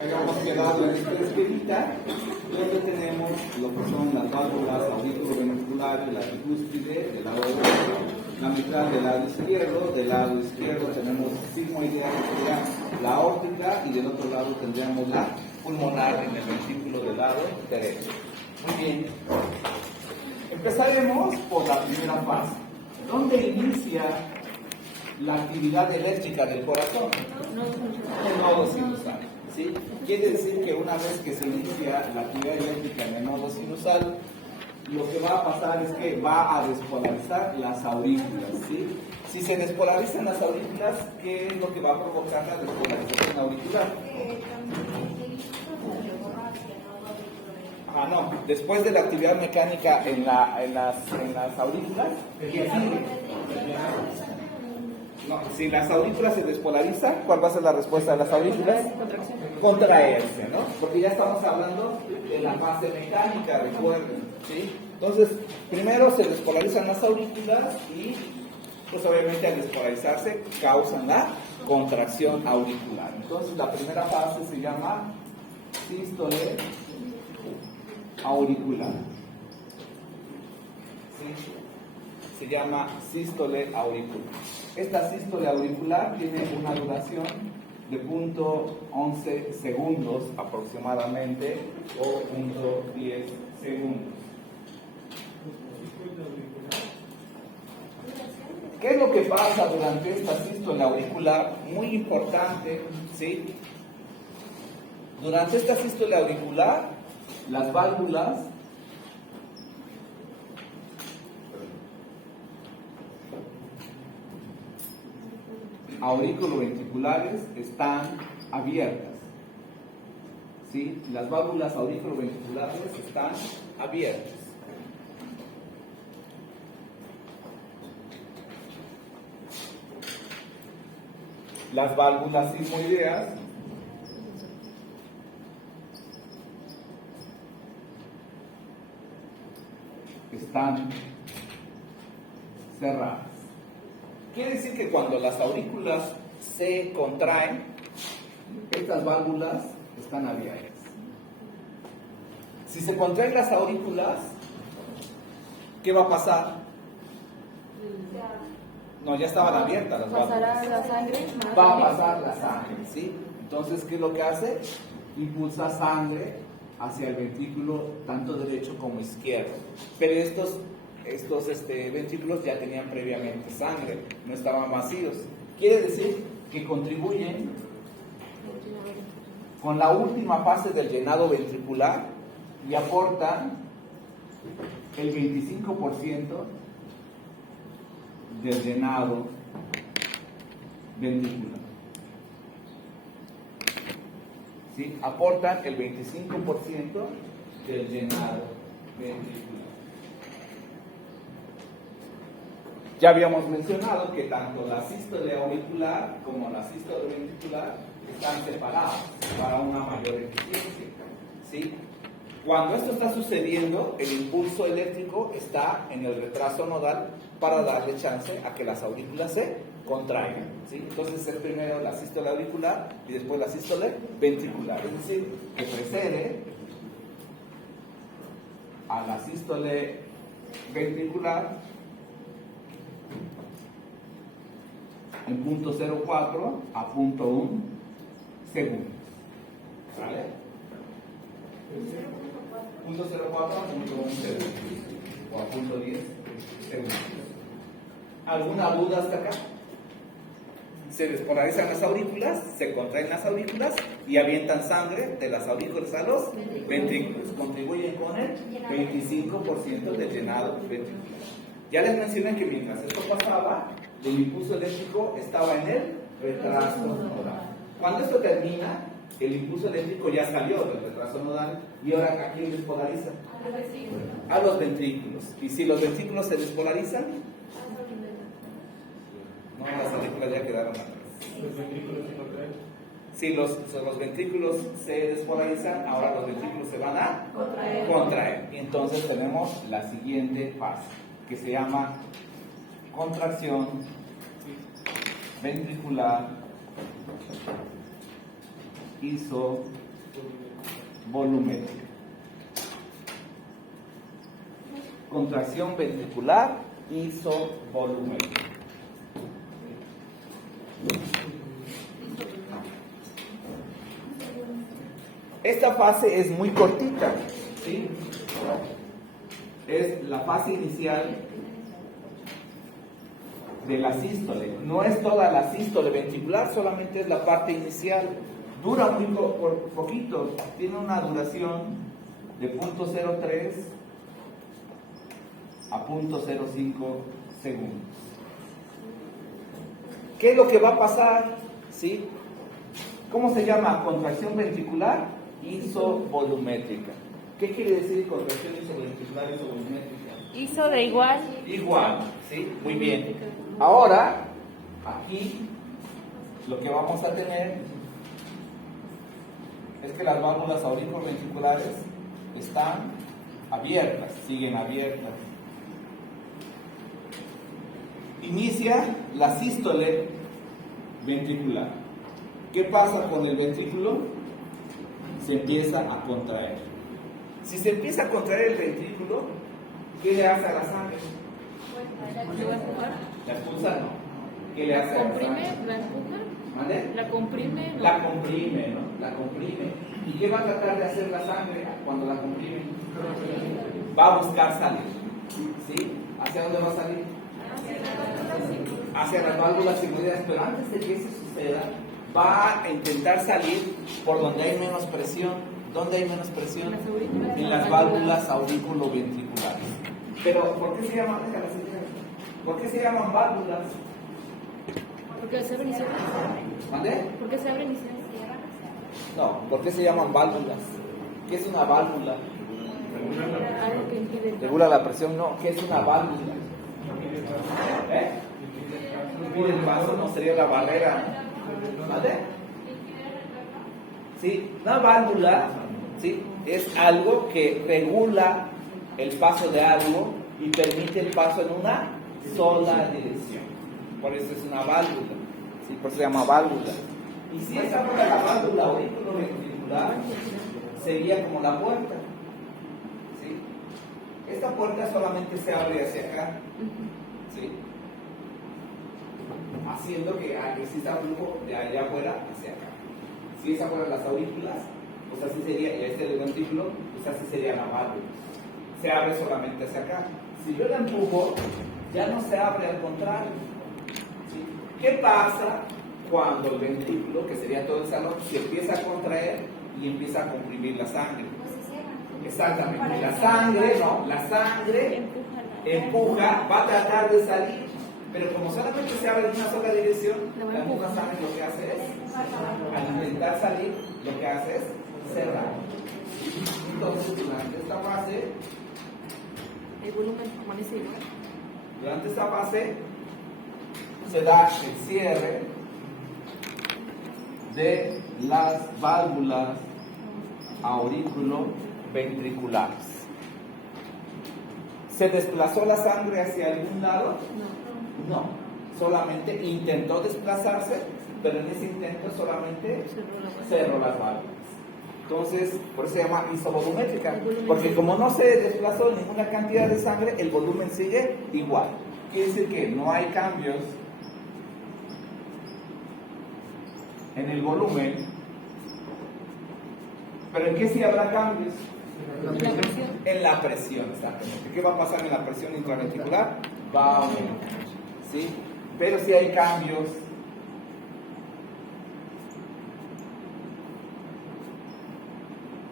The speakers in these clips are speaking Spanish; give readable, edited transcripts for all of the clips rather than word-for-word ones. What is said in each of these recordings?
Habíamos quedado en esta esquemita donde tenemos lo que son las válvulas auriculoventriculares, la tricúspide del lado derecho, la mitad del lado izquierdo. Del lado izquierdo tenemos sigmoidea, que sería la aórtica, y del otro lado tendríamos la pulmonar en el ventrículo del lado derecho. Muy bien. Empezaremos por la primera fase, donde inicia la actividad eléctrica del corazón, el nodo sinusal. ¿Sí? Quiere decir que una vez que se inicia la actividad eléctrica en el nodo sinusal, lo que va a pasar es que va a despolarizar las aurículas. ¿Sí? Si se despolarizan las aurículas, ¿qué es lo que va a provocar la despolarización auricular? No, después de la actividad mecánica en las aurículas, ¿qué sigue? No, si las aurículas se despolarizan, ¿cuál va a ser la respuesta de las aurículas? Contraerse, ¿no? Porque ya estamos hablando de la fase mecánica, recuerden, ¿sí? Entonces, primero se despolarizan las aurículas y, pues obviamente al despolarizarse, causan la contracción auricular. Entonces, la primera fase se llama sístole auricular. ¿Sí? Se llama sístole auricular. Esta sístole auricular tiene una duración de 0.11 segundos aproximadamente, o 0.10 segundos. ¿Qué es lo que pasa durante esta sístole auricular? Muy importante, ¿sí? Durante esta sístole auricular, las válvulas auriculoventriculares están abiertas. ¿Sí? Las válvulas auriculoventriculares están abiertas. Las válvulas sigmoideas están cerradas. Quiere decir que cuando las aurículas se contraen, estas válvulas están abiertas. Si se contraen las aurículas, ¿qué va a pasar? No, ya estaban abiertas las válvulas. ¿Pasará la sangre? Va a pasar la sangre, ¿sí? Entonces, ¿qué es lo que hace? Impulsa sangre hacia el ventrículo tanto derecho como izquierdo. Pero estos ventrículos ya tenían previamente sangre, no estaban vacíos. Quiere decir que contribuyen con la última fase del llenado ventricular y aportan el 25% del llenado ventricular. ¿Sí? Aportan el 25% del llenado ventricular. Ya habíamos mencionado que tanto la sístole auricular como la sístole ventricular están separadas para una mayor eficiencia. ¿Sí? Cuando esto está sucediendo, el impulso eléctrico está en el retraso nodal para darle chance a que las aurículas se contraigan. ¿Sí? Entonces es primero la sístole auricular y después la sístole ventricular. Es decir, que precede a la sístole ventricular en 0.04 a 0.1 segundos. ¿Vale? 0.04 a 0.1 segundos o a 0.10 segundos. ¿Alguna duda hasta acá? Se despolarizan las aurículas, se contraen las aurículas y avientan sangre de las aurículas a los ventrículos. Contribuyen con el 25% del llenado ventricular. Ya les mencioné que mientras esto pasaba, el impulso eléctrico estaba en el retraso nodal. Cuando esto termina, el impulso eléctrico ya salió del retraso nodal y ahora ¿a quién despolariza? A los ventrículos. Y si los ventrículos se despolarizan, no, las aurículas ya quedaron atrás. ¿Los ventrículos se contraen? Si los ventrículos se despolarizan, ahora los ventrículos se van a contraer. Y entonces tenemos la siguiente fase, que se llama contracción ventricular isostática. volumétrica. Contracción ventricular isovolumétrica. Esta fase es muy cortita, ¿sí? Es la fase inicial de la sístole. No es toda la sístole ventricular, solamente es la parte inicial. Dura muy poquito, tiene una duración de 0.03 a 0.05 segundos. ¿Qué es lo que va a pasar? ¿Sí? ¿Cómo se llama? Contracción ventricular isovolumétrica. ¿Qué quiere decir contracción isoventricular isovolumétrica? Iso de igual. Igual, ¿sí? Muy bien. Ahora, aquí, lo que vamos a tener es que las válvulas auriculoventriculares están abiertas, siguen abiertas. Inicia la sístole ventricular. ¿Qué pasa con el ventrículo? Se empieza a contraer. Si se empieza a contraer el ventrículo, ¿qué le hace a la sangre? ¿La expulsa? No. ¿Qué le hace a la sangre? ¿La empuja? ¿Vale? ¿La comprime? No. La comprime, ¿no? La comprime. ¿Y qué va a tratar de hacer la sangre cuando la comprime? Va a buscar salir. ¿Sí? ¿Hacia dónde va a salir? Hacia las válvulas sigmoideas, pero antes de que eso suceda, va a intentar salir por donde hay menos presión. ¿Dónde hay menos presión? En las válvulas auriculoventriculares. Pero, ¿por qué se llaman? ¿Por qué se llaman válvulas? Porque se abren y cierran. ¿Mande? ¿Por qué se abren y cierran? No, ¿por qué se llaman válvulas? ¿Qué es una válvula? Algo que impide. Regula la presión, no. ¿Qué es una válvula? ¿Eh? Impide el paso, no sería la barrera. ¿Vale? Sí, una válvula, ¿sí? Es algo que regula el paso de algo y permite el paso en una sola dirección. Por eso es una válvula, ¿sí? Por eso se llama válvula. Y si esa fuera la válvula auriculoventricular, sería como la puerta, ¿sí? Esta puerta solamente se abre hacia acá, ¿sí? Haciendo que exista flujo de allá afuera hacia acá. Si esa fueran las aurículas, pues así sería, y este es el ventrículo, pues así sería la válvula. Se abre solamente hacia acá. Si yo la empujo, ya no se abre, al contrario. ¿Sí? ¿Qué pasa cuando el ventrículo, que sería todo el salón, se empieza a contraer y empieza a comprimir la sangre? Exactamente. La sangre, no, la sangre empuja, va a tratar de salir. Pero como solamente se abre en una sola dirección, la misma sangre lo que hace es, al intentar salir, lo que hace es cerrar. Entonces, durante esta fase, El volumen permanece igual. durante esta fase, se da el cierre de las válvulas auriculoventriculares. ¿Se desplazó la sangre hacia algún lado? No, solamente intentó desplazarse, pero en ese intento solamente cerró las válvulas. Entonces, por eso se llama isovolumétrica, porque como no se desplazó ninguna cantidad de sangre, el volumen sigue igual. Quiere decir que no hay cambios en el volumen, pero ¿en qué sí habrá cambios? En la presión, exactamente. ¿Qué va a pasar en la presión intraventricular? Va a aumentar, ¿sí? Pero sí hay cambios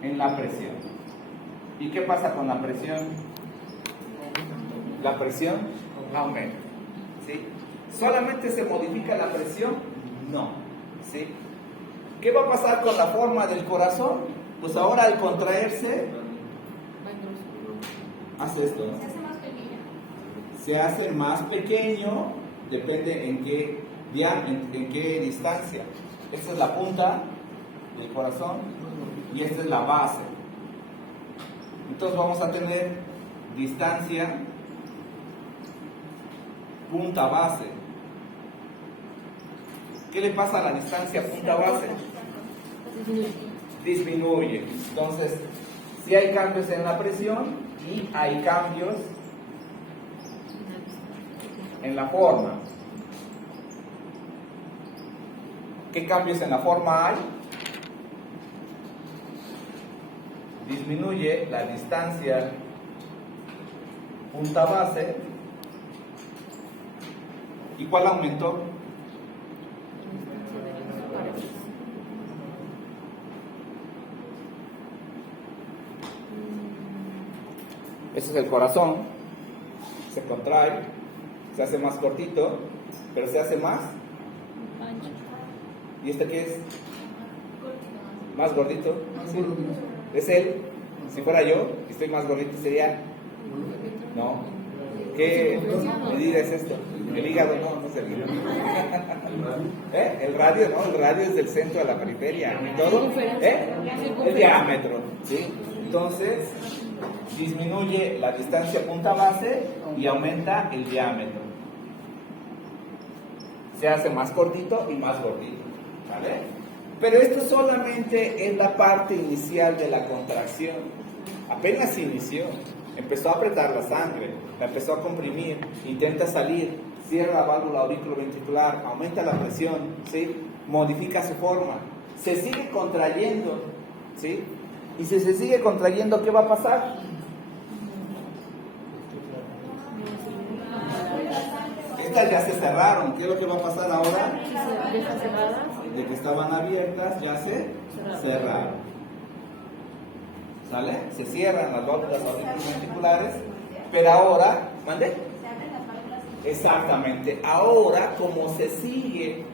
en la presión. ¿Y qué pasa con la presión? La presión aumenta, ¿sí? ¿Solamente se modifica la presión? No, ¿sí? ¿Qué va a pasar con la forma del corazón? Pues ahora al contraerse, hace esto, ¿no? Se hace más pequeño, depende en qué distancia. Esta es la punta del corazón y esta es la base. Entonces vamos a tener distancia punta base. ¿Qué le pasa a la distancia punta base? disminuye. Entonces, si hay cambios en la presión y hay cambios en la forma. ¿Qué cambios en la forma hay? Disminuye la distancia punta base. ¿Y cuál aumentó? Ese es el corazón. Se contrae, se hace más cortito, pero se hace más. ¿Y este qué es? Más gordito. Sí. Es él. Si fuera yo, y estoy más gordito, sería. No. ¿Qué medida es esto? El hígado no se mide. El radio, no, el radio es del centro a la periferia. ¿Y todo? El diámetro. ¿Sí? Entonces, disminuye la distancia punta base y aumenta el diámetro. Se hace más cortito y más gordito. ¿Vale? Pero esto solamente es la parte inicial de la contracción. Apenas inició. Empezó a apretar la sangre, la empezó a comprimir, intenta salir, cierra la válvula auriculoventricular, aumenta la presión, ¿sí? Modifica su forma, se sigue contrayendo, ¿sí? Y si se sigue contrayendo, ¿qué va a pasar? Estas ya se cerraron. ¿Qué es lo que va a pasar ahora? De que estaban abiertas, ya se cerraron. ¿Sale? Se cierran las válvulas auriculoventriculares, pero ahora, ¿mande? Exactamente. Ahora, como se sigue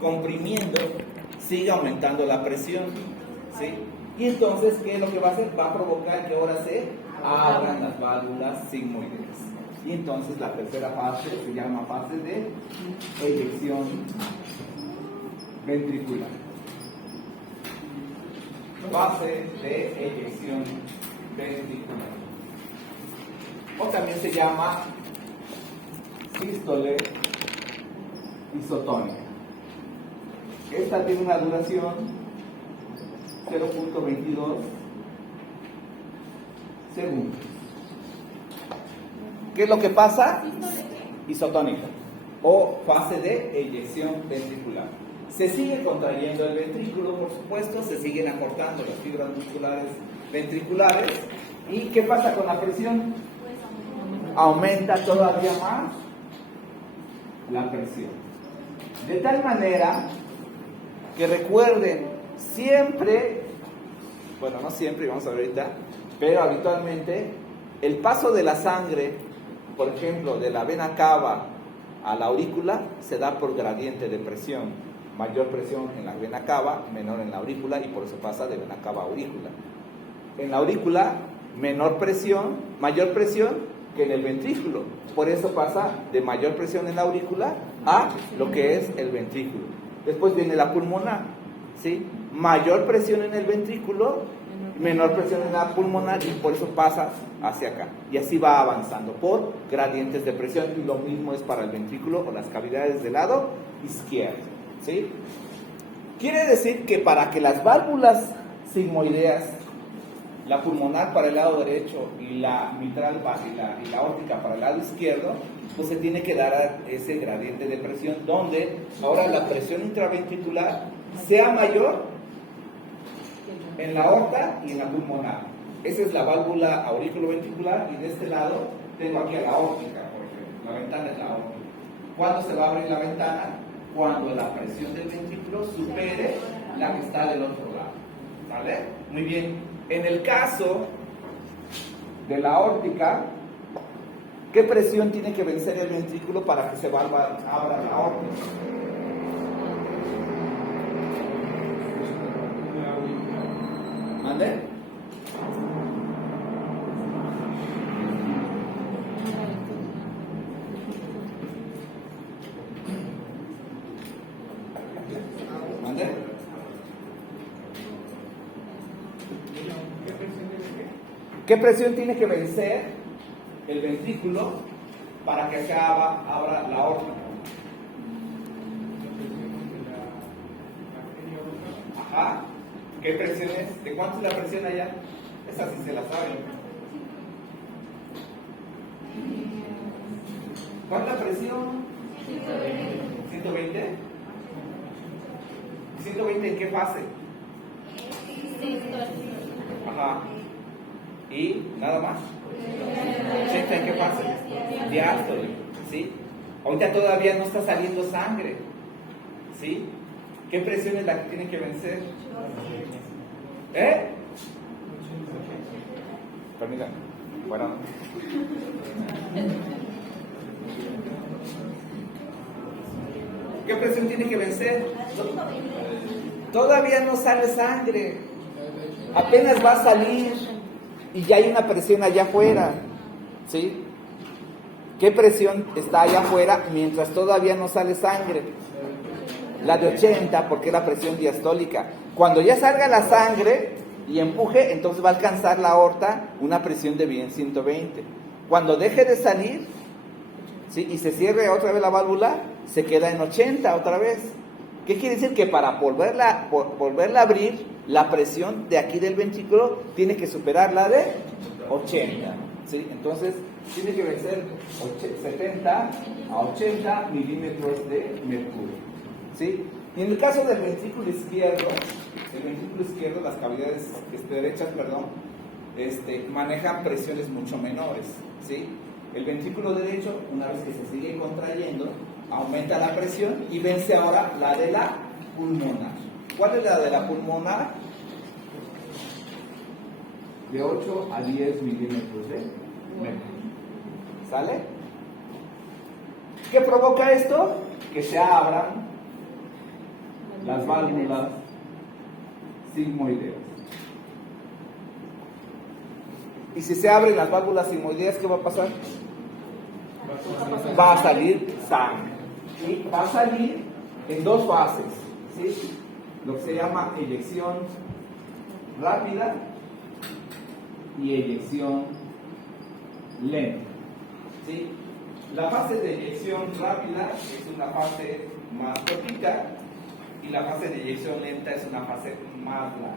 comprimiendo, sigue aumentando la presión, ¿sí? Y entonces, ¿qué es lo que va a hacer? Va a provocar que ahora se abran las válvulas sigmoideas. Y entonces la tercera fase se llama fase de eyección ventricular. Fase de eyección ventricular. O también se llama sístole isotónica. Esta tiene una duración 0.22 segundos. ¿Qué es lo que pasa? Isotónica o fase de eyección ventricular. Se sigue contrayendo el ventrículo, por supuesto, se siguen acortando las fibras musculares ventriculares. ¿Y qué pasa con la presión? Aumenta todavía más la presión. De tal manera que recuerden, siempre, bueno, no siempre, vamos a ver ahorita, pero habitualmente, el paso de la sangre, por ejemplo, de la vena cava a la aurícula, se da por gradiente de presión. Mayor presión en la vena cava, menor en la aurícula, y por eso pasa de vena cava a aurícula. En la aurícula, mayor presión que en el ventrículo. Por eso pasa de mayor presión en la aurícula a lo que es el ventrículo. Después viene la pulmonar, ¿sí? Mayor presión en el ventrículo, menor presión en la pulmonar, y por eso pasa hacia acá. Y así va avanzando por gradientes de presión. Y lo mismo es para el ventrículo o las cavidades del lado izquierdo. ¿Sí? Quiere decir que para que las válvulas sigmoideas, la pulmonar para el lado derecho y la mitral y la aórtica para el lado izquierdo, pues se tiene que dar ese gradiente de presión donde ahora la presión intraventricular sea mayor en la aorta y en la pulmonar. Esa es la válvula auriculoventricular, y de este lado tengo aquí a la aórtica, por ejemplo. La ventana es la aórtica. ¿Cuándo se va a abrir la ventana? Cuando la presión del ventrículo supere la que está del otro lado. ¿Vale? Muy bien. En el caso de la aórtica, ¿qué presión tiene que vencer el ventrículo para que se abra la aórtica? ¿Mande? ¿Mande? ¿Qué presión tiene que vencer el ventrículo para que se abra la aórtica? Ajá. ¿Qué presión es? ¿De cuánto es la presión allá? Esa sí se la saben. ¿Cuál es la presión? 120. ¿120 en qué fase? Ajá. ¿Y nada más? 80 en qué fase? Diástole. ¿Sí? Ahorita todavía no está saliendo sangre. ¿Sí? ¿Qué presión es la que tiene que vencer? ¿Eh? Permítanme. Bueno. ¿Qué presión tiene que vencer? Todavía no sale sangre. Apenas va a salir y ya hay una presión allá afuera. ¿Sí? ¿Qué presión está allá afuera mientras todavía no sale sangre? La de 80, porque es la presión diastólica. Cuando ya salga la sangre y empuje, entonces va a alcanzar la aorta una presión de bien 120. Cuando deje de salir, ¿sí?, y se cierre otra vez la válvula, se queda en 80 otra vez. ¿Qué quiere decir? Que para volverla a abrir, la presión de aquí del ventrículo tiene que superar la de 80. ¿Sí? Entonces, tiene que vencer 70 a 80 milímetros de mercurio. ¿Sí? Y en el caso del ventrículo izquierdo, las cavidades derechas, manejan presiones mucho menores. ¿Sí? El ventrículo derecho, una vez que se sigue contrayendo, aumenta la presión y vence ahora la de la pulmonar. ¿Cuál es la de la pulmonar? De 8 a 10 milímetros de mercurio. ¿Sale? ¿Qué provoca esto? Que se abran las válvulas sigmoideas. Y si se abren las válvulas sigmoideas, ¿qué va a pasar? Va a salir sangre. Y va a salir en dos fases, ¿sí? Lo que se llama eyección rápida y eyección lenta. ¿Sí? La fase de eyección rápida es una fase más cortita y la fase de eyección lenta es una fase más larga.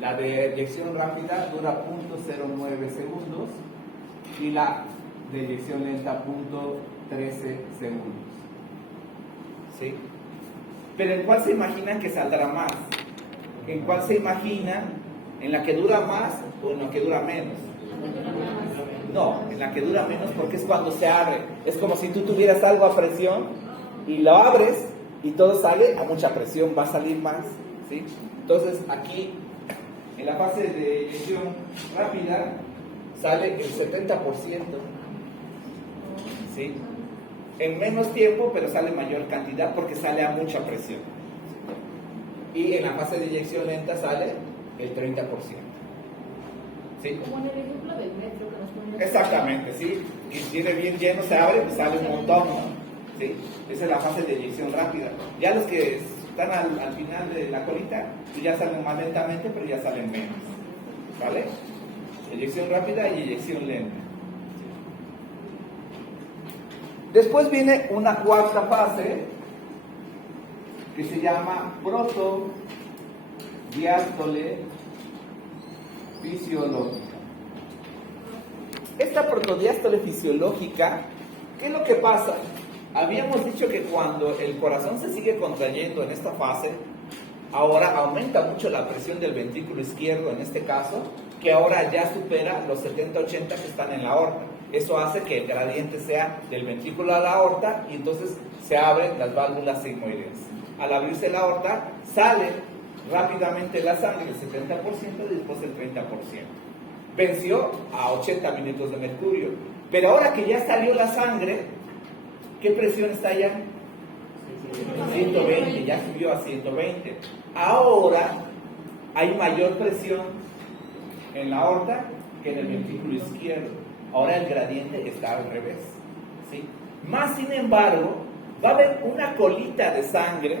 La de eyección rápida dura 0.09 segundos y la de eyección lenta 0.13 segundos. ¿Sí? Pero ¿en cuál se imaginan que saldrá más? ¿En cuál se imaginan? ¿En la que dura más o en la que dura menos? No, en la que dura menos, porque es cuando se abre. Es como si tú tuvieras algo a presión y lo abres y todo sale a mucha presión, va a salir más. ¿Sí? Entonces aquí, en la fase de eyección rápida, sale el 70%. ¿Sí? En menos tiempo, pero sale mayor cantidad porque sale a mucha presión. Y en la fase de eyección lenta sale el 30%. ¿Sí? Como en el ejemplo del metro que nos ponen. Exactamente, ¿sí? Y si viene bien lleno, se abre, pues sale un montón, ¿no? ¿Sí? Esa es la fase de eyección rápida. Ya los que están al final de la colita, pues ya salen más lentamente, pero ya salen menos. ¿Vale? Eyección rápida y eyección lenta. Después viene una cuarta fase que se llama protodiástole fisiológica. Esta protodiástole fisiológica, ¿qué es lo que pasa? Habíamos dicho que cuando el corazón se sigue contrayendo en esta fase, ahora aumenta mucho la presión del ventrículo izquierdo, en este caso, que ahora ya supera los 70-80 que están en la aorta. Eso hace que el gradiente sea del ventrículo a la aorta y entonces se abren las válvulas sigmoideas. Al abrirse la aorta, sale rápidamente la sangre, el 70% y después el 30%. Venció a 80 milímetros de mercurio. Pero ahora que ya salió la sangre, ¿qué presión está allá? 120, ya subió a 120. Ahora hay mayor presión en la aorta que en el ventrículo izquierdo. Ahora el gradiente está al revés. ¿Sí? Más sin embargo, va a haber una colita de sangre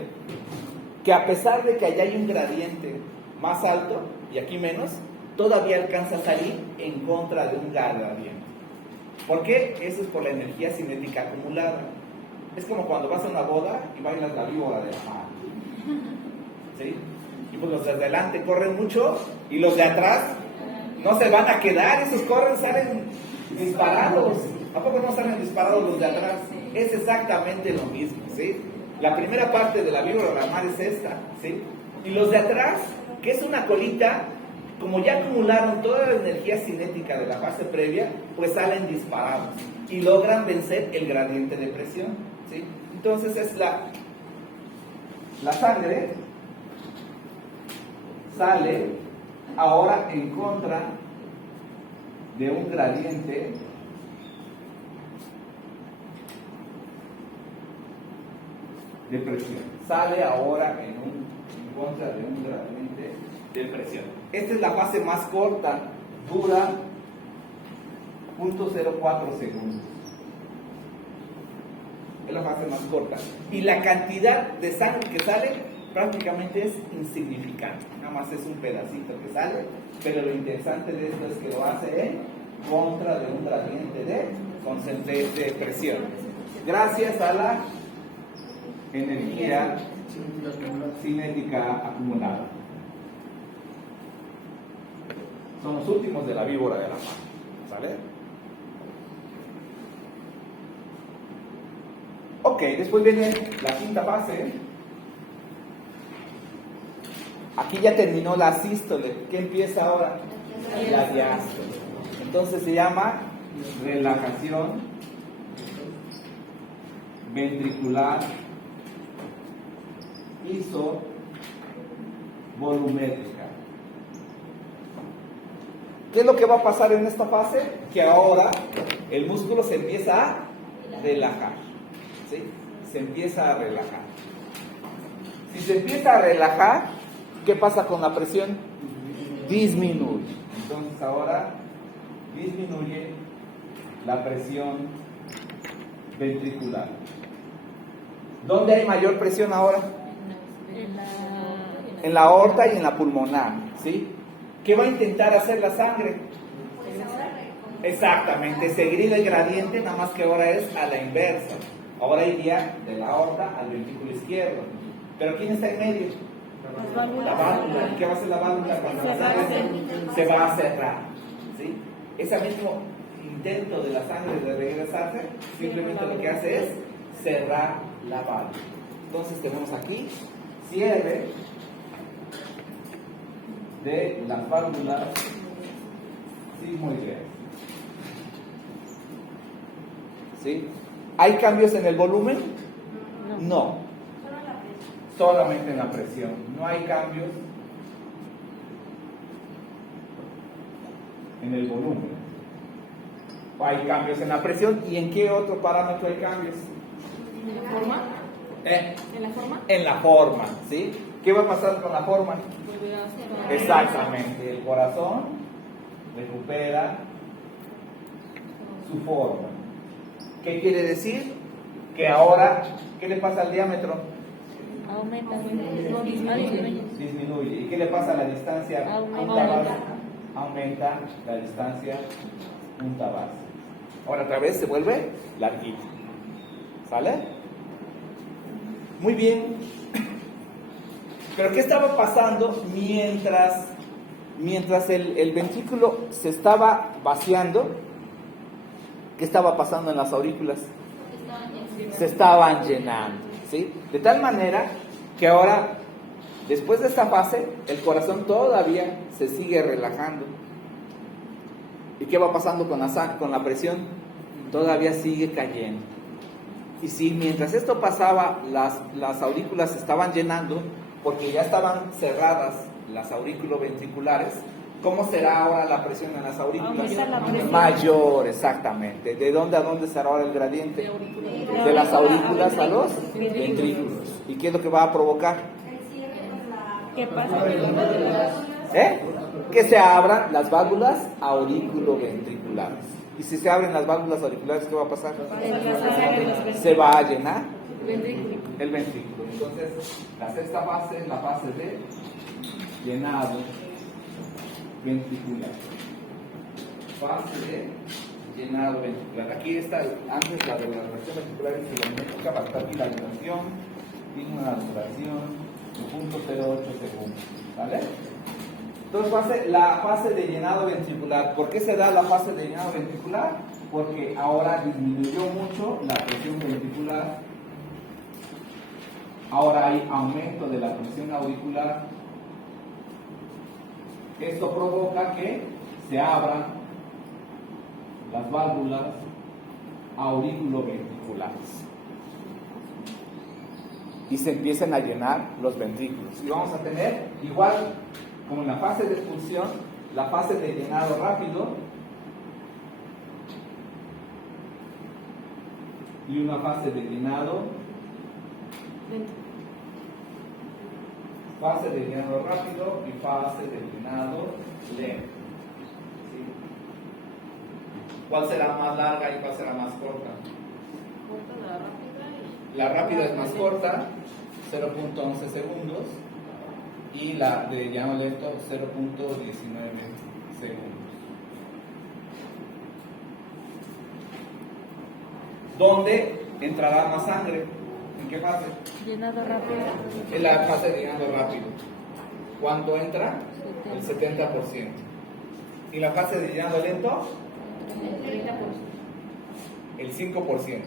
que, a pesar de que allá hay un gradiente más alto y aquí menos, todavía alcanza a salir en contra de un gradiente. ¿Por qué? Eso es por la energía cinética acumulada. Es como cuando vas a una boda y bailas la víbora de la mar. ¿Sí? Y pues los de adelante corren mucho y los de atrás no se van a quedar, esos corren, salen disparados. ¿A poco no salen disparados los de atrás? Es exactamente lo mismo, ¿sí? La primera parte de la víbora de la mar es esta, ¿sí? Y los de atrás, que es una colita, como ya acumularon toda la energía cinética de la fase previa, pues salen disparados y logran vencer el gradiente de presión, ¿sí? Entonces es la sangre sale ahora en contra de un gradiente de presión. Sale ahora en contra de un gradiente de presión. Esta es la fase más corta, dura 0.04 segundos. Es la fase más corta. Y la cantidad de sangre que sale prácticamente es insignificante. Nada más es un pedacito que sale, pero lo interesante de esto es que lo hace en contra de un gradiente de presión. Gracias a la energía cinética acumulada. Son los últimos de la víbora de la mar. ¿Sale? Ok, después viene la quinta fase. Aquí ya terminó la sístole. ¿Qué empieza ahora? La diástole. Entonces se llama relajación ventricular isovolumétrica. ¿Qué es lo que va a pasar en esta fase? Que ahora el músculo se empieza a relajar, ¿sí? Se empieza a relajar. Si se empieza a relajar, ¿qué pasa con la presión? Disminuye. Entonces ahora disminuye la presión ventricular. ¿Dónde hay mayor presión ahora? En la aorta y en la pulmonar, ¿sí? ¿Qué va a intentar hacer la sangre? Exactamente, seguir el gradiente, nada más que ahora es a la inversa. Ahora iría de la aorta al ventrículo izquierdo. ¿Pero quién está en medio? La válvula. ¿Y qué va a hacer la válvula cuando la sangre se va a cerrar? ¿Sí? Ese mismo intento de la sangre de regresarse, simplemente lo que hace es cerrar la válvula. Entonces tenemos aquí cierre de las válvulas sigmoideas. ¿Sí? ¿Hay cambios en el volumen? No. Solamente en la presión. No hay cambios en el volumen. Hay cambios en la presión. ¿Y en qué otro parámetro hay cambios? ¿En la forma? ¿En la forma? En la forma, ¿sí? ¿Qué va a pasar con la forma? Exactamente, el corazón recupera su forma. ¿Qué quiere decir? Que ahora, ¿qué le pasa al diámetro? Aumenta, Disminuye. ¿Y qué le pasa a la distancia punta-base? Aumenta la distancia punta-base. Ahora otra vez se vuelve larguito. ¿Sale? Muy bien. Pero ¿qué estaba pasando mientras el ventrículo se estaba vaciando? ¿Qué estaba pasando en las aurículas? Se estaban llenando, ¿sí? De tal manera que ahora, después de esta fase, el corazón todavía se sigue relajando. ¿Y qué va pasando con la presión? Todavía sigue cayendo. Y si mientras esto pasaba, las aurículas se estaban llenando, porque ya estaban cerradas las aurículo-ventriculares, ¿cómo será ahora la presión en las aurículas? Mayor, exactamente. ¿De dónde a dónde será ahora el gradiente? De las aurículas a los ventrículos. ¿Y qué es lo que va a provocar? ¿Qué pasa? Que se abran las válvulas aurículo-ventriculares. Y si se abren las válvulas auriculares, ¿qué va a pasar? Se va a llenar el ventrículo. Entonces, la sexta fase es la fase de llenado ventricular. Fase de llenado ventricular. Aquí está antes la de la relación ventricular y silométrica, va a estar aquí la dilatación, inhalación, segundos, ¿vale? Entonces, la fase de llenado ventricular. ¿Por qué se da la fase de llenado ventricular? Porque ahora disminuyó mucho la presión ventricular. Ahora hay aumento de la presión auricular. Esto provoca que se abran las válvulas auriculoventriculares y se empiezan a llenar los ventrículos. Y vamos a tener, igual como en la fase de expulsión, la fase de llenado rápido y una fase de llenado rápido y fase de llenado lento. ¿Sí? ¿Cuál será más larga y cuál será más corta? La rápida es más corta, 0.11 segundos, y la de llenado lento, 0.19 segundos. ¿Dónde entrará más sangre? ¿En qué fase? Llenado rápido. En la fase de llenado rápido. ¿Cuánto entra? El 70%. ¿Y la fase de llenado lento? El 5%.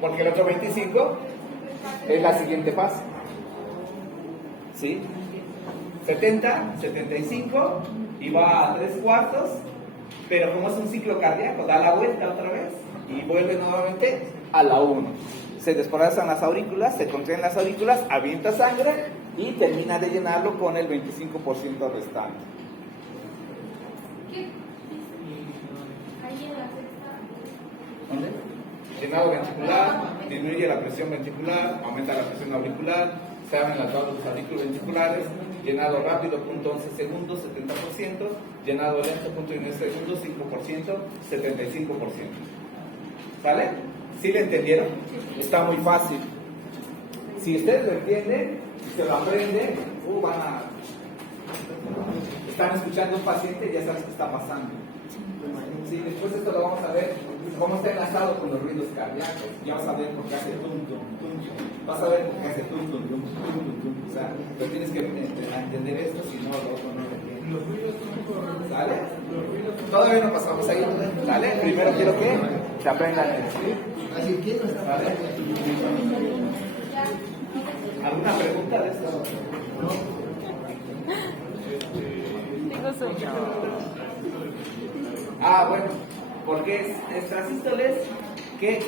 Porque el otro 25% es la siguiente fase. ¿Sí? 70, 75 y va a 3/4, pero como es un ciclo cardíaco, da la vuelta otra vez y vuelve nuevamente a la 1. Se desplazan las aurículas, se contraen las aurículas, avienta sangre y termina de llenarlo con el 25% restante. ¿Dónde? Llenado ventricular, disminuye la presión ventricular, aumenta la presión auricular, se abren las válvulas auriculoventriculares, llenado rápido, 0.11 segundos, 70%, llenado lento, 0.9 segundos, 5%, 75%. ¿Vale? ¿Sí le entendieron? Está muy fácil. Si ustedes lo entienden, se lo aprenden, están escuchando a un paciente y ya saben qué está pasando. Sí, después esto lo vamos a ver cómo está enlazado con los ruidos cardíacos. Ya vas a ver por qué hace tum, tum, tum. Vas a ver por qué hace tum, tum, tum, tum, tum, tum. O sea, pero tienes que entender esto, si no, lo otro no lo entiendes. Los ruidos son por... ¿Sale? Todavía no pasamos ahí. ¿Sale? Primero quiero que se aprendan a escribir. ¿Vale? ¿Alguna pregunta de esto? Tengo sueño. Bueno, porque extrasístoles, ¿qué